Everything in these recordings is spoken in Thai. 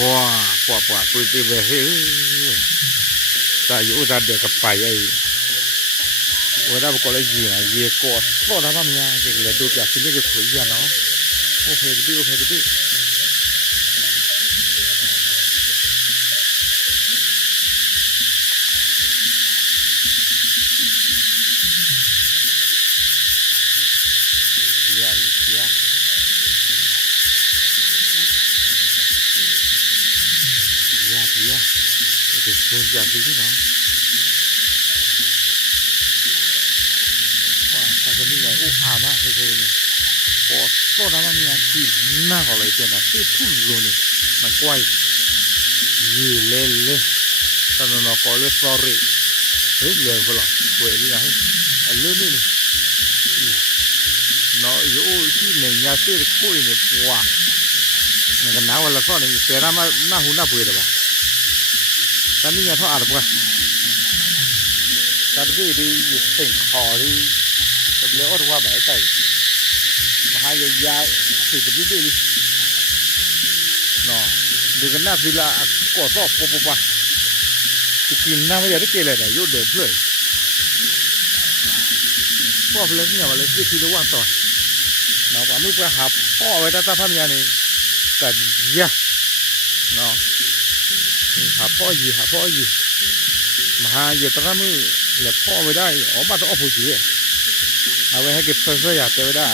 ว้าปวดปืนตีไปเฮ้ยแต่อยู่แต่เด็กกับไปไอ้วันนั้นก็เลยยิงยิงกอดก็ทำอะไรเนี่ยก็เลยดูจากที่นี่ก็สวยอ่ะเนาะโอเคดิเสียเด็กคนจากที่นี่เนาะว่าแต่ก็นี่ไงโอ้อามากเลยเนี่ยก็ทำอะไรเนี่ยที่หน้าเขาเลยเจ้านะที่ทุ่นล้วนเนี่ยมันกว้างยืดเล่ตอนนั้นก็เลยฟลอรีเฮ้ยเลี้ยงเขาหรอเว้ยนี่ไงเฮ้ยเรื่องนี้เนาะอยู่ที่เนี่ยยาเสพคุยเนี่ยปัวนั่นก็น้าวันละซ้อนเนี่ยแต่น้าหูน้าป่วยเลยป่ะตอนนี้ยังท้ออาดป่ะตอนนี้ดีสิ่งขอดีแต่เลี้ยวว่าแบบไหนมาให้ยาสิบปีดีเนาะดูกันหน้าฟิลาก็ชอบป่ะจะกินน้าไม่ได้ได้เกลือเลยยุ่งเดือดเลยพ่อเพลงเนี่ยมาเลยที่รู้ว่าต่อเนาะว่ามือไปหาพ่อไว้ตาพันยานี่แต่ยะเนาะหาพ่อยีมาหาเยตระมือแล้วพ่อไม่ได้อ๋อบ้านต้องเอาผู้จีเอาไว้ให้เก็บเสื้ออยากเก็บไว้ได้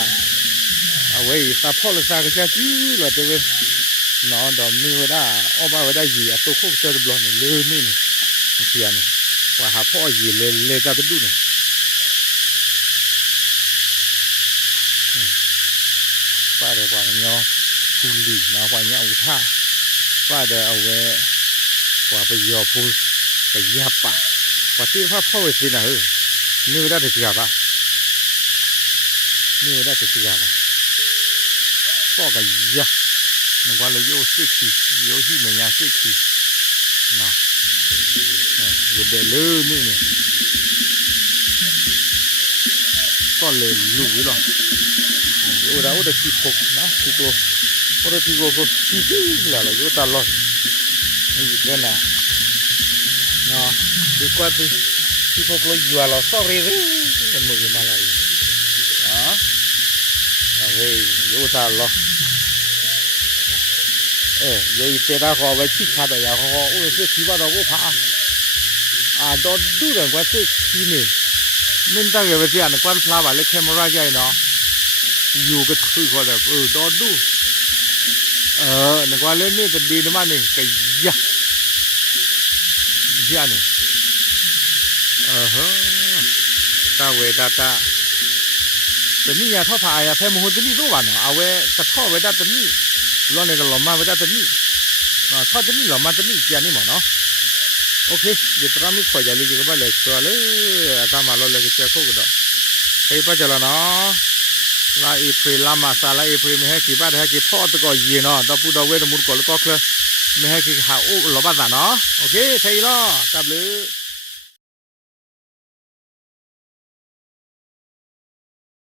เอาไว้ตาพ่อเลยซาก็จะจี้เลยเก็บไว้เนาะดอกมือไว้ได้เอาบ้านไว้ได้ยีตัวโคกเจอบล็อกเนี่ยเลยนี่เทียนเนี่ยว่าหาพ่อยีเลยจะไปดูเนี่ยป้าเดี๋ยวกว่าเนาะทุลีนะกว่าเนี้ยอุท่าป้าเดี๋ยวเอาไว้กว่าไปยอพูไปยับป่ะกว่าที่พ่อไว้สินะนี่ไม่ได้ติดยาป่ะนี่ไม่ได้ติดยาป่ะพ่อก็ยับนึกว่าเลยโยสิขี้โยที่เมียสิขี้เนาะอยู่เดลือนี่ก็เลยลุยหรอโอ้ได้ที่พกนะที่ตัวโอ้ได้ที่ก็ที่ละเลยโยตลอดนี่เด่นนะเนาะดีกว่าที่พกเลยอยู่อะไรสอรี่มันมือมาเลยเอาเว้ยโยตลอดโยอีเตระขอไว้ชิดขาดอย่าเขาโอ้ยเสียชีวิตเราก็พาดอดูเรื่องว่าเสียชีวิตนี่ตั้งแต่วันที่อันนั้นพลาดไปเลยแคมราใหญ่เนาะอยู่ก็คุยกันแบบดอดูนึกว่าเล่นนี่จะดีนะมันนี่ก็ยะยะนี่ตาเวตาแต่นี่ยาท่อพายแพ้มหุ่นตัวนี้รู้ว่าเนาะเอาไว้กระท่อไว้ได้ตัวนี้ร้อนในกระหล่อมาไว้ได้ตัวนี้ท่อตัวนี้หล่อมาตัวนี้เจียนี่หมดเนาะโอเคเดี๋ยวตอนนี้ขอจะเรียกว่าเลยชัวร์เลยตามมาเราเลยก็เจอคู่กันดอกเฮ้ยป้าเจริญเนาะลาอีพรีลามาซาลาอีพรีไม่ให้กี่บ้านให้กี่พ่อตะกอยีเนาะตะปูดาวเวทมุนก่อนแล้วก็เคลื่อนไม่ให้กี่หาอู้หล่อบ้านเนาะโอเคใช่ล้อจับเลย